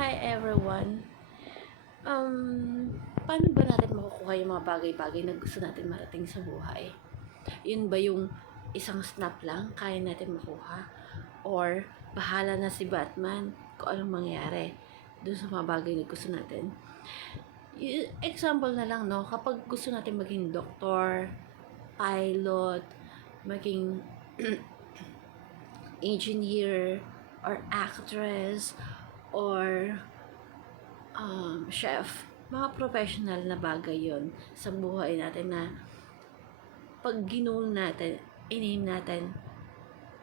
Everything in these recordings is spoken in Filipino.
Hi everyone. Paano ba natin makukuha yung mga bagay-bagay na gusto natin marating sa buhay? Yun ba yung isang snap lang kaya natin makuha? Or bahala na si Batman kung anong mangyari dun sa mga bagay na gusto natin? Example na lang, no? Kapag gusto natin maging doktor, pilot, maging engineer, or actress, or chef, mga professional na bagay yon sa buhay natin na pag ginoon natin, in-aim natin,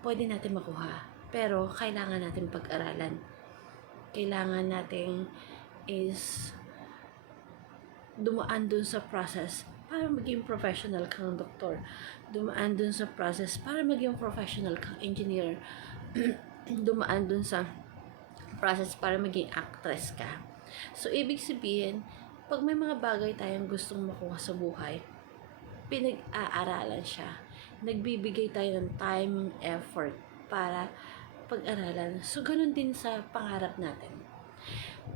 pwede natin makuha. Pero kailangan natin pag-aralan. Kailangan natin is dumaan dun sa process para maging professional kang doktor. Dumaan dun sa process para maging professional kang engineer. Dumaan dun sa process para maging actress ka. So, ibig sabihin, pag may mga bagay tayong gustong makuha sa buhay, pinag-aaralan siya. Nagbibigay tayo ng time and effort para pag-aralan. So, ganun din sa pangarap natin.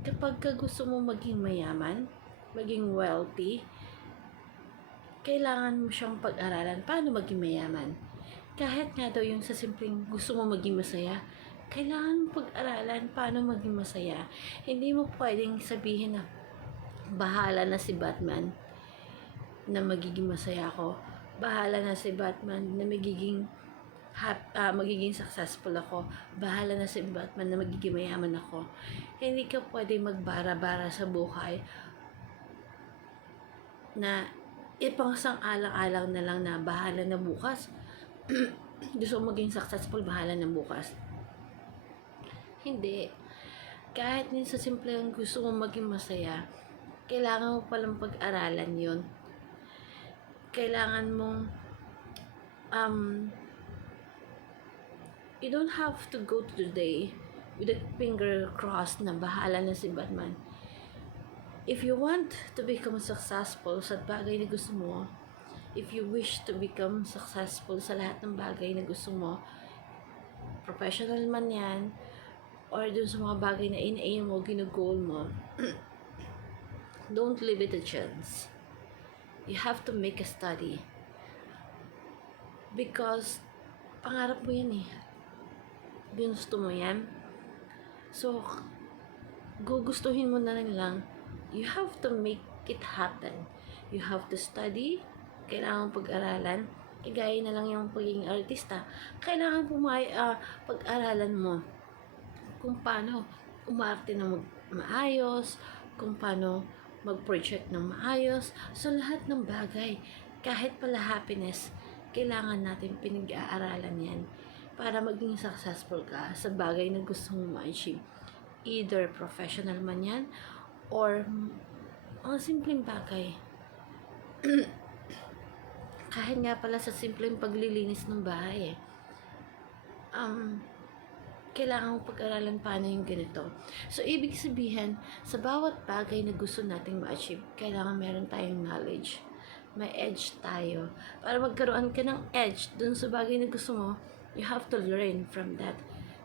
Kapag gusto mo maging mayaman, maging wealthy, kailangan mo siyang pag-aralan paano maging mayaman. Kahit nga daw yung sa simpleng gusto mo maging masaya, kailangan pag-aralan paano maging masaya. Hindi mo pwedeng sabihin na bahala na si Batman na magiging masaya ako. Bahala na si Batman na magiging successful ako. Bahala na si Batman na magiging mayaman ako. Hindi ka pwedeng magbara-bara sa buhay na ipang-sang-alang-alang na lang na bahala na bukas. Gusto mo maging successful, bahala na bukas. Hindi. Kahit din sa simple ang gusto mong maging masaya, kailangan mo palang pag-aralan yon. Kailangan mong you don't have to go to the day with a finger crossed na bahala na si Batman. If you want to become successful sa bagay na gusto mo, if you wish to become successful sa lahat ng bagay na gusto mo, professional man yan, or dun sa mga bagay na in-aim mo, ginugol mo, don't leave it a chance. You have to make a study. Because, pangarap mo yan eh. Ginusto mo yan. So, gugustuhin mo na lang. You have to make it happen. You have to study. Kailangan pag-aralan. Gaya na lang yung pagiging artista. Kailangan pag-aralan mo kung paano umarte ng maayos, kung paano mag-project ng maayos, sa lahat ng bagay. Kahit pala happiness, kailangan natin pinag-aaralan yan para maging successful ka sa bagay na gusto mong ma-achieve. Either professional man yan, or ang simpleng bagay. Kahit nga pala sa simpleng paglilinis ng bahay kailangan mo pag-aralan paano yung ganito. So, ibig sabihin, sa bawat bagay na gusto nating ma-achieve, kailangan meron tayong knowledge. May edge tayo. Para magkaroon ka ng edge dun sa bagay na gusto mo, you have to learn from that.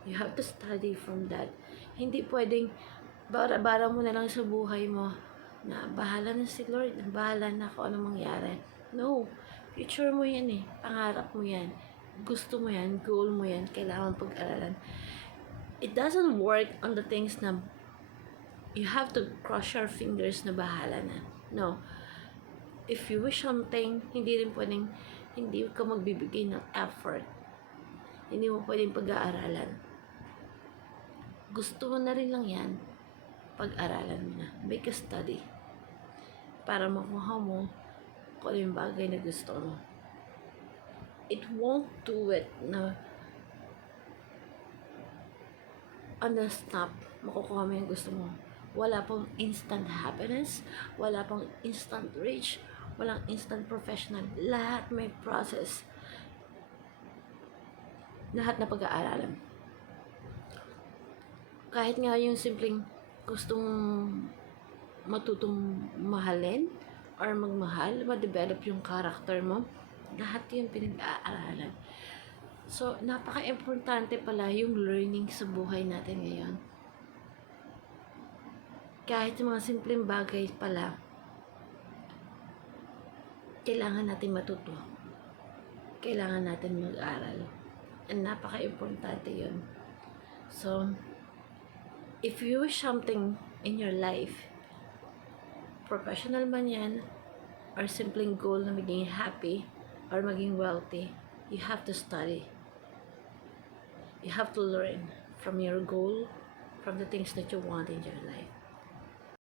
You have to study from that. Hindi pwedeng bara-bara mo na lang sa buhay mo na bahala na si Lord, bahala na kung anong mangyari. No. Future mo yan eh. Pangarap mo yan. Gusto mo yan. Goal mo yan. Kailangan pag-aralan. It doesn't work on the things na you have to cross your fingers na bahala na. No. If you wish something, hindi ka magbibigay ng effort. Hindi mo pwedeng pag-aaralan. Gusto mo na rin lang yan, pag-aralan mo na. Make a study. Para makuha mo kung ano yung bagay na gusto mo. It won't do it na on the snap, makukuha mo yung gusto mo. Wala pong instant happiness, wala pong instant rich, walang instant professional. Lahat may process. Lahat na pag-aaralan. Kahit nga yung simpleng gustong matutong mahalin or magmahal, ma-develop yung character mo, lahat yun pinag-aaralan. So, napaka-importante pala yung learning sa buhay natin ngayon. Kahit yung mga simpleng bagay pala, kailangan natin matuto. Kailangan natin mag-aral. And napaka-importante yun. So, if you wish something in your life, professional man yan, or simpleng goal na maging happy, or maging wealthy, you have to study. You have to learn from your goal, from the things that you want in your life.